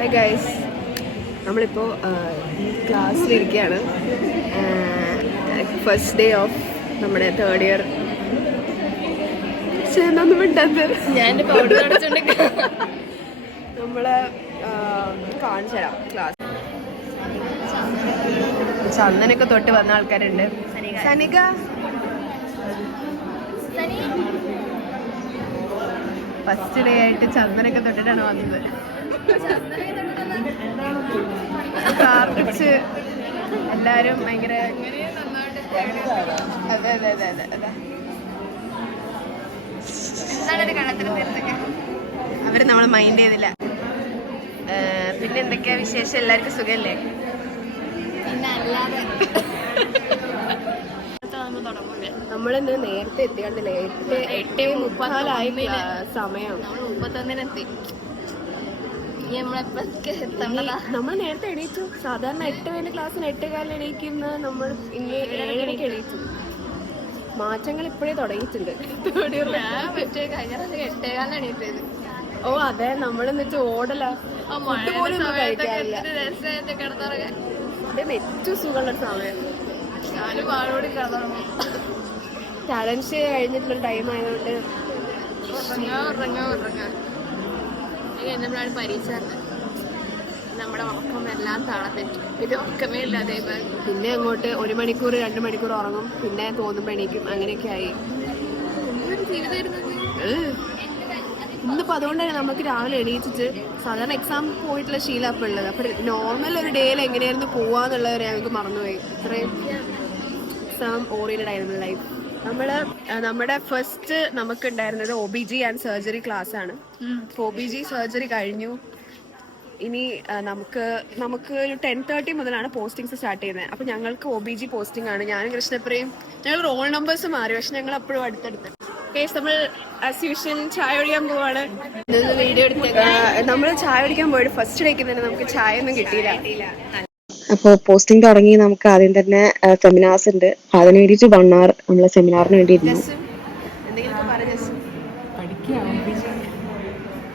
Hi guys, നമ്മളിപ്പോൾ ക്ലാസ്സിലിരിക്കുകയാണ്. First day of നമ്മുടെ third year. ഒന്നും മിണ്ടാത്തത് ഞാൻ പൗഡർ അടിച്ചോണ്ട് നമ്മള് കാണിച്ചു തരാം. ക്ലാസ് ചന്ദനൊക്കെ തൊട്ട് വന്ന ആൾക്കാരുണ്ട്. സനിക ഫസ്റ്റ് ഡേ ആയിട്ട് ചന്ദനൊക്കെ തൊട്ടിട്ടാണ് വന്നത്. പ്രാർത്ഥിച്ച് എല്ലാരും ഭയങ്കര അതെ അതെ അതെ അതെ അതെ അവര് നമ്മളെ മൈൻഡ് ചെയ്തില്ല. പിന്നെ എന്തൊക്കെയാ വിശേഷം? എല്ലാവർക്കും സുഖല്ലേ? പിന്നെ അല്ലാതെ നമ്മളിന്ന് നേരത്തെ എത്തിക്കണ്ടില്ലേ? 8:30 സമയം. നമ്മൾ 31-നെത്തി. നമ്മൾ നേരത്തെ എണീച്ചു. സാധാരണ 8 ക്ലാസ്സിന് 8:15 എണീക്കുന്ന നമ്മൾ ഇന്ന് 7:30 എണീച്ചു. മാറ്റങ്ങൾ ഇപ്പോഴേ തുടങ്ങിയിട്ടുണ്ട്. ഓ അതെ, നമ്മളെന്ന് വെച്ചാൽ ഓടല പോലും കഴിക്കാറില്ല. അതെ, ഏറ്റവും സുഖമുള്ള സമയം. ടാലന്റ് ഷോ കഴിഞ്ഞിട്ടുള്ള ടൈം ആയതുകൊണ്ട് നമ്മളാണ് പരീക്ഷ. നമ്മുടെ ഉറക്കം എല്ലാം താളത്തെറ്റും. ഇത് ഉറക്കമേ ഇല്ലാതെ പിന്നെ അങ്ങോട്ട് 1 മണിക്കൂർ 2 മണിക്കൂർ ഉറങ്ങും. പിന്നെ തോന്നുമ്പോൾ എണീക്കും. അങ്ങനെയൊക്കെ ആയി ഇന്നിപ്പോൾ. അതുകൊണ്ടാണ് നമുക്ക് രാവിലെ എണീച്ചിട്ട് സാധാരണ എക്സാം പോയിട്ടുള്ള ശീലം അപ്പം ഉള്ളത്. അപ്പം നോർമൽ ഒരു ഡേയിൽ എങ്ങനെയായിരുന്നു പോവാന്നുള്ളവരെ ഞങ്ങൾക്ക് മറന്നുപോയി. ഇത്രയും എക്സാം ഓറിയന്റഡ് ആയിരുന്നു ലൈഫ്. നമ്മുടെ ഫസ്റ്റ് നമുക്ക് ഉണ്ടായിരുന്നത് OBG ആൻഡ് സർജറി ക്ലാസ് ആണ്. OBG സർജറി കഴിഞ്ഞു. ഇനി നമുക്ക് ഒരു 10:30 മുതലാണ് പോസ്റ്റിങ്സ് സ്റ്റാർട്ട് ചെയ്യുന്നത്. അപ്പോൾ ഞങ്ങൾക്ക് OBG പോസ്റ്റിംഗ് ആണ്. ഞാനും കൃഷ്ണപ്രിയയും ഞങ്ങൾ റോൾ നമ്പേഴ്സ് മാറി, പക്ഷെ ഞങ്ങൾ അപ്പോഴും അടുത്തടുത്ത്. കേസ് നമ്മൾ ആസ് യൂഷ്വൽ ചായ കുടിക്കാൻ പോവാണ്. വീഡിയോ എടുത്ത് നമ്മൾ ചായ കുടിക്കാൻ പോയിട്ട് ഫസ്റ്റ് ഡേക്ക് തന്നെ നമുക്ക് ചായ ഒന്നും കിട്ടിയില്ല. അപ്പോൾ പോസ്റ്റിംഗ് തുടങ്ങി. നമുക്ക് ആദ്യം തന്നെ സെമിനാർസ് ഉണ്ട്. അതിന് വേണ്ടിയിട്ട് 1 hour നമ്മൾ സെമിനാറിന് വേണ്ടി ഇരുന്നു.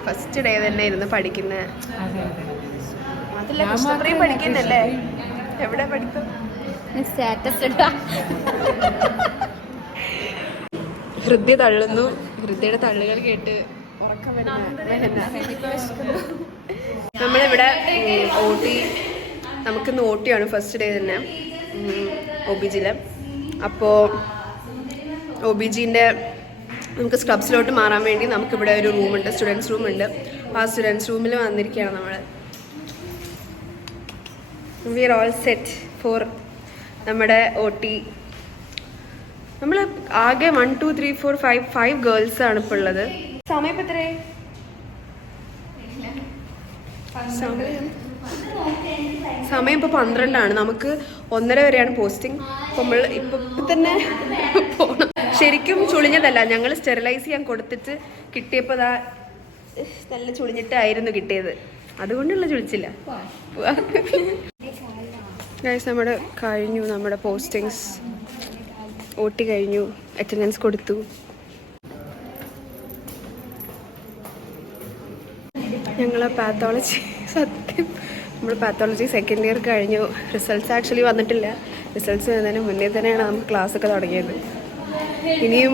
ഫസ്റ്റ് ഡേ തന്നെ ഇരുന്ന് പഠിക്കുന്നത്. അതല്ല, കൃഷ്ണപ്രിയ പഠിക്കുന്നല്ലേ? എവിടെ പഠിക്കും? സ്റ്റാറ്റസ് ഇട്ടാ ഹൃദയ തള്ളുന്നു. ഹൃദയയുടെ തള്ളുകൾ കേട്ട് ഉറക്കം വരുന്ന നമ്മളിവിടെ OT. നമുക്കിന്ന് OT ആണ് ഫസ്റ്റ് ഡേ തന്നെ OBGയിൽ. അപ്പോൾ OBGൻ്റെ നമുക്ക് സ്ക്രബ്സിലോട്ട് മാറാൻ വേണ്ടി നമുക്കിവിടെ ഒരു റൂമുണ്ട്, സ്റ്റുഡൻസ് റൂമുണ്ട്. ആ സ്റ്റുഡൻസ് റൂമിൽ വന്നിരിക്കുകയാണ് നമ്മൾ. We are all set for നമ്മുടെ OT. നമ്മൾ ആകെ 1 2 3 4 5 ഗേൾസ് ആണ് ഇപ്പോൾ ഉള്ളത്. സമയം ഇപ്പം എത്രയായി? സമയം ഇപ്പോൾ 12 ആണ്. നമുക്ക് 1:30 വരെയാണ് പോസ്റ്റിംഗ്. അപ്പോൾ നമ്മൾ ഇപ്പം തന്നെ പോകണം. ശരിക്കും ചുളിഞ്ഞതല്ല, ഞങ്ങൾ സ്റ്റെറിലൈസ് ചെയ്യാൻ കൊടുത്തിട്ട് കിട്ടിയപ്പോൾ നല്ല ചുളിഞ്ഞിട്ടായിരുന്നു കിട്ടിയത്. അതുകൊണ്ടുള്ള ചുളിച്ചില്ല. ഗൈസ്, നമ്മുടെ കഴിഞ്ഞു. നമ്മുടെ പോസ്റ്റിങ്സ് OT കഴിഞ്ഞു. അറ്റൻഡൻസ് കൊടുത്തു. ഞങ്ങൾ പാത്തോളജി, സത്യം നമ്മൾ പാത്തോളജി സെക്കൻഡ് ഇയർ കഴിഞ്ഞു. റിസൾട്ട്സ് ആക്ച്വലി വന്നിട്ടില്ല. റിസൾട്ട്സ് വരുന്നതിന് മുന്നേ തന്നെയാണ് നമുക്ക് ക്ലാസ്സൊക്കെ തുടങ്ങിയത്. ഇനിയും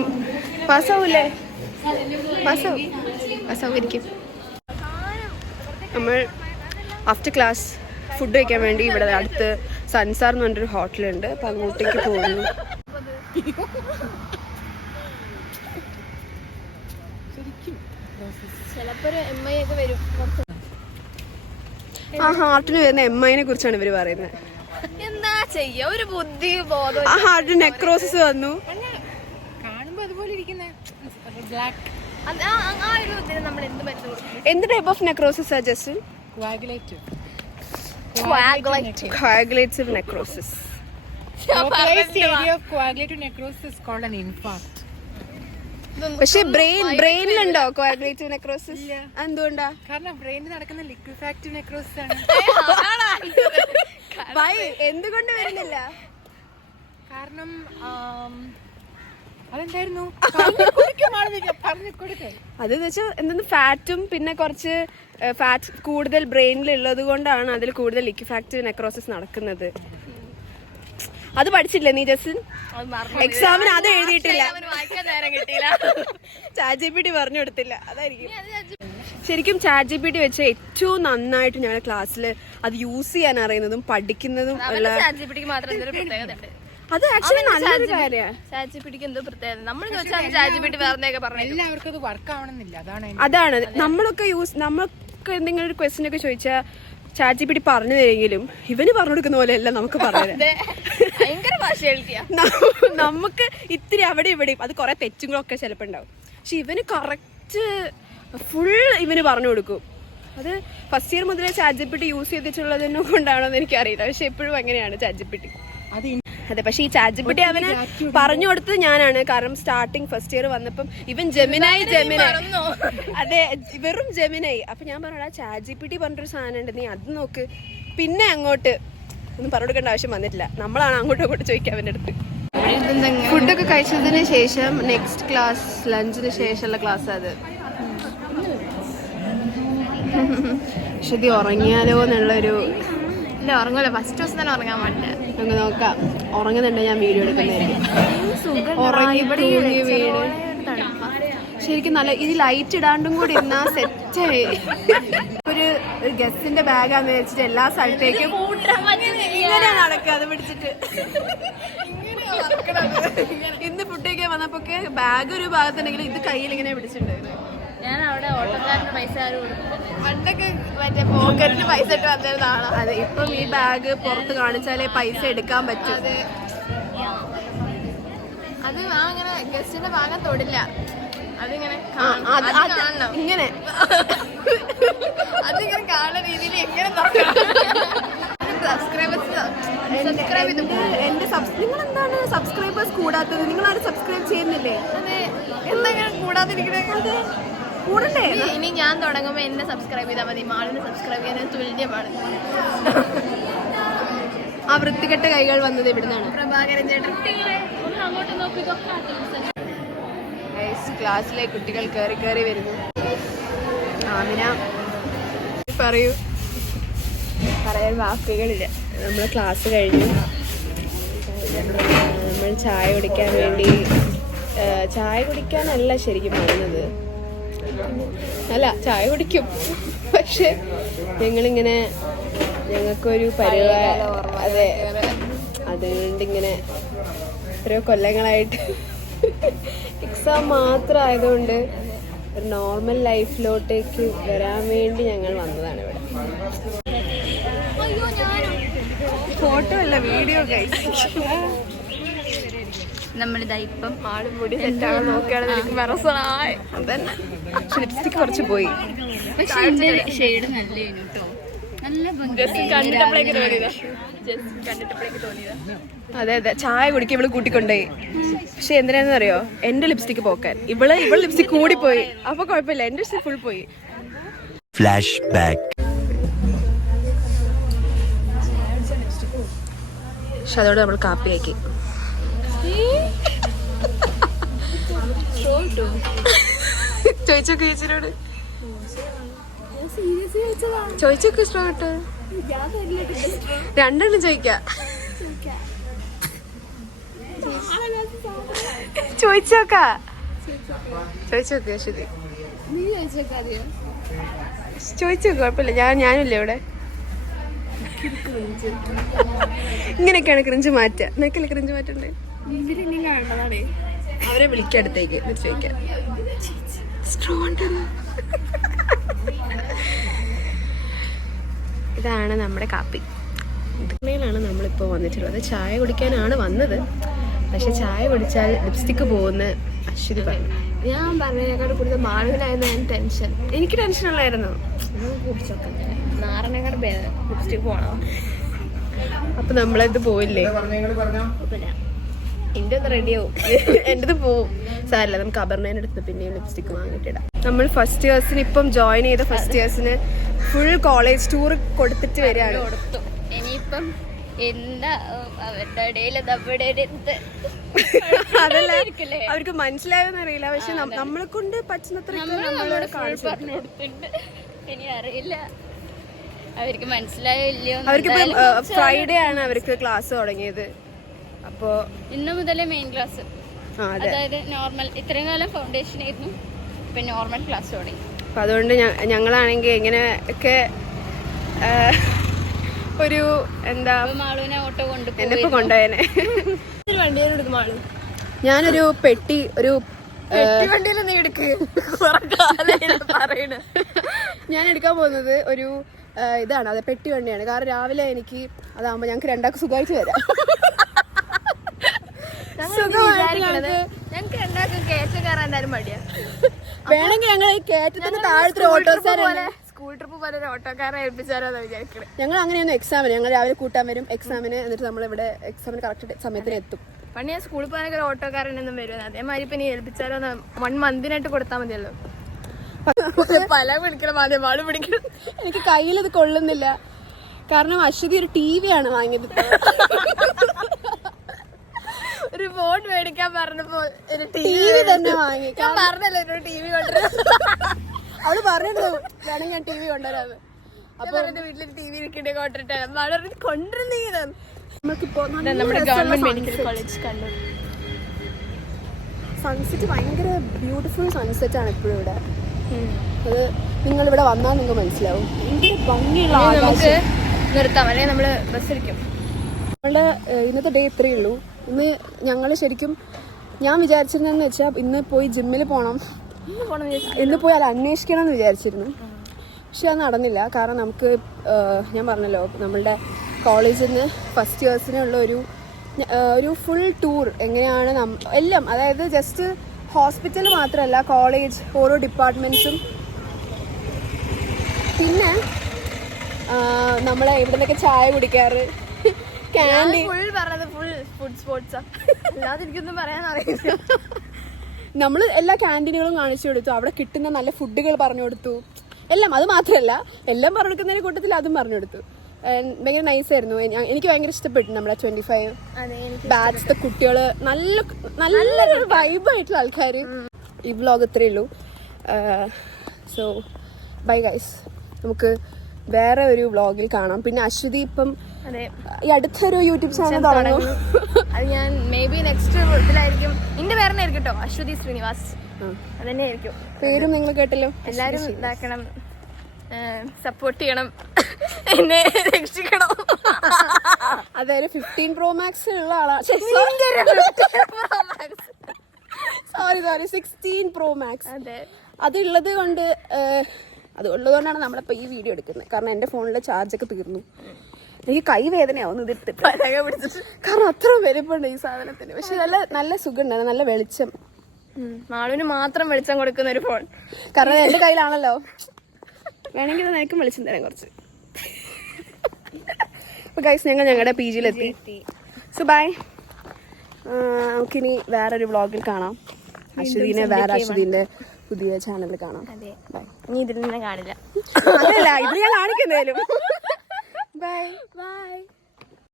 പാസ്സാവൂല്ലേ? പാസ്സാവുമായിരിക്കും. നമ്മൾ ആഫ്റ്റർ ക്ലാസ് ഫുഡ് കഴിക്കാൻ വേണ്ടി ഇവിടെ അടുത്ത് സൻസാർ എന്ന് പറഞ്ഞൊരു ഹോട്ടലുണ്ട്. അപ്പം അങ്ങോട്ടേക്ക് പോകുന്നു. ആ ഹാർട്ടിന് വരുന്ന MIനെ കുറിച്ചാണ് ഇവര് പറയുന്നത്. എന്താ ചെയ്യാ, ഒരു ബുദ്ധി ബോധം. ആ ഹാർട്ടിന് നെക്രോസിസ് വന്നു. എന്ത് type of necrosis just? Coagulative necrosis. പക്ഷെ ബ്രെയിനിലുണ്ടോ കോയാഗുലേറ്റീവ് നെക്രോസിസ്? എന്തുകൊണ്ടാ? കാരണം ബ്രെയിനിൽ നടക്കുന്ന ലിക്വിഫാക്റ്റീവ് നെക്രോസിസ് ആണ്. എന്തുകൊണ്ട് വരുന്നില്ല? കാരണം അതെന്തായിരുന്നു അതെന്ന് വെച്ചാൽ എന്തെന്ന് ഫാറ്റും പിന്നെ കുറച്ച് ഫാറ്റ് കൂടുതൽ ബ്രെയിനിൽ ഉള്ളത് കൊണ്ടാണ് അതിൽ കൂടുതൽ ലിക്വിഫാക്റ്റീവ് നെക്രോസിസ് നടക്കുന്നത്. അത് പഠിച്ചില്ലേ നീ ജസ്റ്റിൻ? എക്സാമിന് അത് എഴുതിയിട്ടില്ല, ChatGPT പറഞ്ഞു കൊടുത്തില്ല, അതായിരിക്കും. ശരിക്കും ChatGPT വെച്ച് ഏറ്റവും നന്നായിട്ട് ഞങ്ങളുടെ ക്ലാസ്സിൽ അത് യൂസ് ചെയ്യാൻ അറിയുന്നതും പഠിക്കുന്നതും അത് ആക്ച്വലി നല്ലൊരു കാര്യമാണ്. ChatGPT എന്തോ പ്രത്യേകത. നമ്മൾ ChatGPT വേറെ പറഞ്ഞു എല്ലാവർക്കും അത് വർക്ക് ആവണമെന്നില്ല. അതാണ് നമ്മൾക്ക് എന്തെങ്കിലും ഒരു ക്വസ്റ്റ്യൻ ഒക്കെ ചോദിച്ചാൽ ChatGPT പറഞ്ഞു തരെങ്കിലും ഇവന് പറഞ്ഞു കൊടുക്കുന്ന പോലെ അല്ല നമുക്ക് പറഞ്ഞു. ഭയങ്കര ഭാഷ നമുക്ക് ഇത്തിരി അവിടെ ഇവിടെയും അത് കുറെ തെറ്റുകളൊക്കെ ചിലപ്പോൾ ഉണ്ടാവും. പക്ഷെ ഇവന് കറക്റ്റ് ഫുൾ ഇവന് പറഞ്ഞു കൊടുക്കും. അത് ഫസ്റ്റ് ഇയർ മുതലേ ChatGPT യൂസ് ചെയ്തിട്ടുള്ളതിനെ കൊണ്ടാണോ എന്ന് എനിക്കറിയില്ല. പക്ഷെ എപ്പോഴും അങ്ങനെയാണ് ChatGPT. അതെ, പക്ഷെ ഈ ChatGPT അവന് പറഞ്ഞു കൊടുത്തത് ഞാനാണ്. കാരണം സ്റ്റാർട്ടിങ് ഫസ്റ്റ് ഇയർ വന്നപ്പം ഇവൻ ജെമിനായി അതെ വെറും ജെമിനായി. അപ്പൊ ഞാൻ പറഞ്ഞ ChatGPT പറഞ്ഞൊരു സാധനം ഉണ്ട്, നീ അത് നോക്ക്. പിന്നെ അങ്ങോട്ട് ഒന്നും പറഞ്ഞു കൊടുക്കേണ്ട ആവശ്യം വന്നിട്ടില്ല. നമ്മളാണ് അങ്ങോട്ടും അങ്ങോട്ട് ചോദിക്കുക അവൻ്റെ അടുത്ത്. ഫുഡൊക്കെ കഴിച്ചതിന് ശേഷം നെക്സ്റ്റ് ക്ലാസ് ലഞ്ചിന് ശേഷമുള്ള ക്ലാസ് അത്. പക്ഷെ ഉറങ്ങിയാലോ എന്നുള്ളൊരു ഇല്ല, ഉറങ്ങൂല. ഫസ്റ്റ് ദിവസം തന്നെ ഉറങ്ങാൻ പാടില്ല. നമുക്ക് നോക്കാം. ഉറങ്ങുന്നുണ്ട്, ഞാൻ വീഡിയോ എടുക്കുന്നതായിരിക്കും. ഉറങ്ങി തൂങ്ങി വീട് ശരിക്കും നല്ല. ഇത് ലൈറ്റ് ഇടാണ്ടും കൂടി ഇരുന്നാ സെറ്റായി. ഒരു ഗസ്റ്റിന്റെ ബാഗാന്ന് വെച്ചിട്ട് എല്ലാ സ്ഥലത്തേക്കും ഇങ്ങനെ നടക്കുക. അത് പിടിച്ചിട്ട് ഇന്ന് ഫുഡ് കഴിക്കാൻ വന്നപ്പോ ബാഗ് ഒരു ഭാഗത്തുണ്ടെങ്കിൽ ഇത് കയ്യിൽ ഇങ്ങനെ പിടിച്ചിട്ടുണ്ടായിരുന്നു. ഞാൻ അവിടെ ഓട്ടോക്കാരന് പൈസ പണ്ടൊക്കെ മറ്റേ പോക്കറ്റിന് പൈസ ഇട്ട് വന്നിരുന്നതാണ്. അതെ, ഇപ്പം ഈ ബാഗ് പുറത്ത് കാണിച്ചാലേ പൈസ എടുക്കാൻ പറ്റും. അത് അങ്ങനെ ഗസ്റ്റിന്റെ ഭാഗം തൊടില്ല. അതിങ്ങനെ ഇങ്ങനെ അതിങ്ങനെ കാണുന്ന രീതിയിൽ എങ്ങനെ നിങ്ങൾ എന്താണ് സബ്സ്ക്രൈബേഴ്സ് കൂടാത്തത്? നിങ്ങൾ ആരും സബ്സ്ക്രൈബ് ചെയ്യുന്നില്ലേ? അതെ, എന്തെങ്ങനെ കൂടാതിരിക്കണേ? കൂടണ്ടേ? ഇനി ഞാൻ തുടങ്ങുമ്പോ എന്നെ സബ്സ്ക്രൈബ് ചെയ്താൽ മതി. മാളിനെ സബ്സ്ക്രൈബ് ചെയ്യാൻ തുല്യമാണ്. ആ വൃത്തികെട്ട കൈകൾ വന്നത് ഇവിടുന്നാണ്. പ്രഭാകരൻ ചേട്ടൻ അങ്ങോട്ട് നോക്കി. ക്ലാസ്സിലെ കുട്ടികൾ കയറി കയറി വരുന്നു. ആമിന പറയൂ. പറയാൻ വാക്കുകളില്ല. നമ്മൾ ക്ലാസ് കഴിഞ്ഞു. നമ്മൾ ചായ കുടിക്കാൻ വേണ്ടി, ചായ കുടിക്കാനല്ല ശരിക്കും വരുന്നത്. അല്ല, ചായ കുടിക്കും. പക്ഷെ ഞങ്ങളിങ്ങനെ ഞങ്ങൾക്കൊരു പരിപാടി, അതെ, അതുകൊണ്ടിങ്ങനെ എത്രയോ കൊല്ലങ്ങളായിട്ട് എക്സാം മാത്രം ആയതുകൊണ്ട് ഒരു നോർമൽ ലൈഫിലോട്ടേക്ക് വരാൻ വേണ്ടി ഞങ്ങൾ വന്നതാണ് ഇവിടെ. ഫോട്ടോ അല്ല, വീഡിയോ നമ്മളിതാ ഇപ്പം ആളും കൂടി സെറ്റാണ് നോക്കുകയാണെന്ന് എനിക്ക് മനസ്സിലായി. അതന്നെ, ലിപ്സ്റ്റിക് കുറച്ച് പോയി. ഷെയ്ഡ് നല്ലേനു കേട്ടോ. അതെ അതെ, ചായ കുടിക്കാൻ ഇവള് കൂട്ടിക്കൊണ്ടോയി. പക്ഷെ എന്തിനാന്ന് അറിയോ, എന്റെ ലിപ്സ്റ്റിക് പോക്കാൻ. ഇവള് ലിപ്സ്റ്റിക് കൂടിപ്പോയി. അപ്പൊ കുഴപ്പമില്ല, എന്റെ ലിപ്സ്റ്റിക് ഫുൾ പോയി. Flash back. പക്ഷെ അതോടെ നമ്മൾ കാപ്പിയാക്കി. ചോദിച്ചോക്ക് ചേച്ചിനോട്, ചോദിച്ചോക്ക് സ്ട്രോ കിട്ടോ. രണ്ടെണ്ണം ചോദിക്കാം. ചോദിച്ചോക്കാ, ചോദിച്ചോക്ക് ശ്രുതി, ചോദിച്ചോക്ക്, കുഴപ്പമില്ല. ഞാനില്ലേ ഇവിടെ. ഇങ്ങനെയൊക്കെയാണ് ക്രിഞ്ച് മാറ്റുക. നിനക്കല്ലേ ക്രിഞ്ച് മാറ്റണ്ടേ? അവരെ വിളിക്കാം അടുത്തേക്ക്, എന്നിട്ട് ചോദിക്കാം. ഇതാണ് നമ്മുടെ കാപ്പി. ഇതിലാണ് നമ്മളിപ്പോൾ വന്നിട്ടുള്ളത്. ചായ കുടിക്കാനാണ് വന്നത്. പക്ഷെ ചായ കുടിച്ചാൽ ലിപ്സ്റ്റിക്ക് പോകുന്ന അശ്വതി പറഞ്ഞു. ഞാൻ പറഞ്ഞതിനേക്കാൾ കൂടുതൽ മാളുവിനായിരുന്നു ഞാൻ ടെൻഷൻ. എനിക്ക് ടെൻഷനുള്ളായിരുന്നു. നാറിനേക്കാൾ ഭേദം ലിപ്സ്റ്റിക് പോകണം. അപ്പൊ നമ്മളത് പോയില്ലേ? എന്റെ ഒന്ന് റെഡിയാവും, എന്റേത് പോവും. സാരല്ല, നമുക്ക് അപർണേനെ അടുത്ത് പിന്നെയും ലിപ്സ്റ്റിക് വാങ്ങിയിട്ടിടാം. നമ്മൾ ഫസ്റ്റ് ഇയേഴ്സിന് ഇപ്പം ജോയിൻ ചെയ്ത ഫസ്റ്റ് ഇയേഴ്സിന് ഫുൾ കോളേജ് ടൂർ കൊടുത്തിട്ട് വരികയാണ്. ഇനിയിപ്പം എന്താ അവരുടെ ഇടയിൽ നമ്മുടെ അതല്ല അവർക്ക് മനസ്സിലായെന്ന് അറിയില്ല, പക്ഷെ നമ്മളെ കൊണ്ട് പറ്റുന്നത്ര നമ്മളോട് പറഞ്ഞു കൊടുത്തിട്ടുണ്ട്. ഇനി അറിയില്ല അവർക്ക് മനസ്സിലായോ ഇല്ലയോ. അവർക്ക് ഫ്രൈഡേ ആണ് അവർക്ക് ക്ലാസ് തുടങ്ങിയത്. അപ്പോ ഇന്ന് മുതലേ മെയിൻ ക്ലാസ്, അതായത് നോർമൽ. ഇത്രയും കാലം ഫൗണ്ടേഷൻ ആയിരുന്നു, ഇപ്പൊ നോർമൽ ക്ലാസ് തുടങ്ങി. അപ്പൊ അതുകൊണ്ട് ഞങ്ങളാണെങ്കിൽ ഇങ്ങനെ ഒക്കെ ഒരു എന്താ മാളുവിനെ ഓട്ടോ എന്നിപ്പോ കൊണ്ടുപോയനെ. വണ്ടിയെടുക്കും മാളു. ഞാനൊരു പെട്ടി, ഒരു വണ്ടിയിൽ നീ എടുക്ക്. ഞാൻ എടുക്കാൻ പോകുന്നത് ഒരു ഇതാണ്, അത് പെട്ടി വണ്ടിയാണ്. കാരണം രാവിലെ എനിക്ക് അതാകുമ്പോ ഞങ്ങക്ക് രണ്ടാൾക്ക് സുഖമായിട്ട് വരാം. ഞങ്ങക്ക് രണ്ടാൾക്കും കയറ്റം കയറാൻ എന്തായാലും മടിയാ. വേണമെങ്കിൽ ഞങ്ങൾ ഈ കയറ്റത്തിന് താഴത്തെ ഓട്ടോസാരെ സ്കൂൾ ട്രിപ്പ് പോലെ ഒരു ഓട്ടോക്കാരെ ഏൽപ്പിച്ചാലോന്ന് വിചാരിക്കണേ. ഞങ്ങൾ അങ്ങനെയൊന്നും എക്സാമിന് ഞങ്ങൾ രാവിലെ കൂട്ടാൻ വരും എക്സാമിന്, എന്നിട്ട് നമ്മളിവിടെ എക്സാമിന് കറക്റ്റ് സമയത്തിന് എത്തും. പണ്ട് ഞാൻ സ്കൂളിൽ പോകാനൊക്കെ ഒരു ഓട്ടോക്കാരനൊന്നും വരുന്നത്, അതേമാതിരി ഇപ്പൊ നീ ഏൽപ്പിച്ചാലോ 1 മന്തിനായിട്ട് കൊടുത്താൽ മതിയല്ലോ. പല പിടിക്കണം, ആദ്യം ആള് പിടിക്കണം. എനിക്ക് കയ്യിൽ ഇത് കൊള്ളുന്നില്ല, കാരണം അശ്വതി ഒരു TV ആണ് വാങ്ങിയത്. ഒരു ഫോൺ മേടിക്കാൻ പറഞ്ഞപ്പോ ഒരു TV തന്നെ വാങ്ങി. ഞാൻ പറഞ്ഞല്ലോ ഒരു TV കൊണ്ടുവരാം. അവള് പറഞ്ഞിരുന്നു വേണമെങ്കിൽ ഞാൻ TV കൊണ്ടുവരാന്ന്. അപ്പൊ വീട്ടിൽ TV ഇരിക്കണ്ടേ കൊണ്ടിട്ട് കൊണ്ടിരുന്നീ. നമുക്കിപ്പോ നമ്മുടെ government medical college Kannur. Sunset ഭയങ്കര ബ്യൂട്ടിഫുൾ സൺസെറ്റ് ആണ് ഇപ്പോഴും ഇവിടെ. അത് നിങ്ങൾ ഇവിടെ വന്നാൽ നിങ്ങൾക്ക് മനസ്സിലാവും. ഭയങ്കര ഭംഗിയുള്ള നമുക്ക് നിർത്താം, അല്ലെങ്കിൽ നമ്മള് ബസ് ഇരിക്കും. നമ്മളുടെ ഇന്നത്തെ ഡേ ഇത്രയേ ഉള്ളൂ. ഇന്ന് ഞങ്ങൾ ശരിക്കും ഞാൻ വിചാരിച്ചിരുന്നതെന്ന് വെച്ചാൽ ഇന്ന് പോയി ജിമ്മിൽ പോകണം, ഇന്ന് പോയി അത് അന്വേഷിക്കണം എന്ന് വിചാരിച്ചിരുന്നു. പക്ഷെ അത് നടന്നില്ല. കാരണം നമുക്ക് ഞാൻ പറഞ്ഞല്ലോ നമ്മളുടെ കോളേജിൽ നിന്ന് ഫസ്റ്റ് ഇയേഴ്സിനുള്ള ഒരു ഫുൾ ടൂർ എങ്ങനെയാണ് എല്ലാം, അതായത് ജസ്റ്റ് ഹോസ്പിറ്റൽ മാത്രമല്ല കോളേജ്, ഓരോ ഡിപ്പാർട്ട്മെൻറ്റ്സും, പിന്നെ നമ്മളെ ഇവിടെ നിന്നൊക്കെ ചായ കുടിക്കാറ്, ക്യാൻറ്റീൻ, ഫുൾ പറഞ്ഞത് ഫുൾ ഫുഡ് സ്പോർട്സാ, അല്ലാതെ എനിക്കൊന്നും പറയാൻ അറിയില്ല. നമ്മൾ എല്ലാ ക്യാൻറ്റീനുകളും കാണിച്ചു കൊടുത്തു, അവിടെ കിട്ടുന്ന നല്ല ഫുഡുകൾ പറഞ്ഞു കൊടുത്തു, എല്ലാം. അത് മാത്രമല്ല എല്ലാം പറഞ്ഞു കൊടുക്കുന്നതിന് കൂട്ടത്തിൽ അതും പറഞ്ഞു കൊടുത്തു. ഭയങ്കര നൈസായിരുന്നു. എനിക്ക് ഭയങ്കര ഇഷ്ടപ്പെട്ടു നമ്മളെ 25 ബാച്ചിലത്തെ കുട്ടികള്, നല്ലൊരു വൈബായിട്ടുള്ള ആൾക്കാർ. ഈ വ്ലോഗ് ഇത്രയേ ഉള്ളൂ. സോ ബൈ ഗൈസ്, നമുക്ക് വേറെ ഒരു വ്ലോഗിൽ കാണാം. പിന്നെ അശ്വതി ഇപ്പം ഈ അടുത്തൊരു യൂട്യൂബ് ചാനൽ തുടങ്ങും. അത് ഞാൻ മേ ബി നെക്സ്റ്റ് ഇതിലായിരിക്കും. എന്റെ പേരെന്നായിരിക്കും കേട്ടോ, അശ്വതി ശ്രീനിവാസ്. അതന്നെ ആയിരിക്കും പേരും. നിങ്ങൾ കേട്ടല്ലോ. എല്ലാരും ഇതാക്കണം, സപ്പോർട്ട് ചെയ്യണം, എന്നെ രക്ഷിക്കണം. അതായത് 15 Pro Max ഉള്ള ആളാണ്. Sorry 16 Pro Max. അതുള്ളത് കൊണ്ട് അതുള്ളതുകൊണ്ടാണ് നമ്മളിപ്പോൾ ഈ വീഡിയോ എടുക്കുന്നത്. കാരണം എൻ്റെ ഫോണിലെ ചാർജൊക്കെ തീർന്നു. എനിക്ക് കൈ വേദനയാവുന്നു ഇതിട്ട്, കാരണം അത്ര വലിപ്പമുണ്ട് ഈ സാധനത്തിന്. പക്ഷെ നല്ല സുഖമുണ്ടായിരുന്നു, നല്ല വെളിച്ചം. മാളുവിന് മാത്രം വെളിച്ചം കൊടുക്കുന്ന ഒരു ഫോൺ, കാരണം എൻ്റെ കയ്യിലാണല്ലോ. വേണമെങ്കിൽ നിനക്കും വെളിച്ചം തരാം കുറച്ച്. അപ്പോൾ ഗൈസ്, ഞങ്ങൾ ഞങ്ങളുടെ PGയിലെത്തി. So by. നമുക്കിനി വേറൊരു വ്ളോഗിൽ കാണാം. അശ്വതിൻ്റെ പുതിയ ചാനലിൽ കാണാം. ബൈ. ഇനി ഇതിൽ നിന്ന് കാണില്ല, അങ്ങനെയല്ല, ഇത് ഞാൻ കാണിക്കുന്നേലും. ബൈ.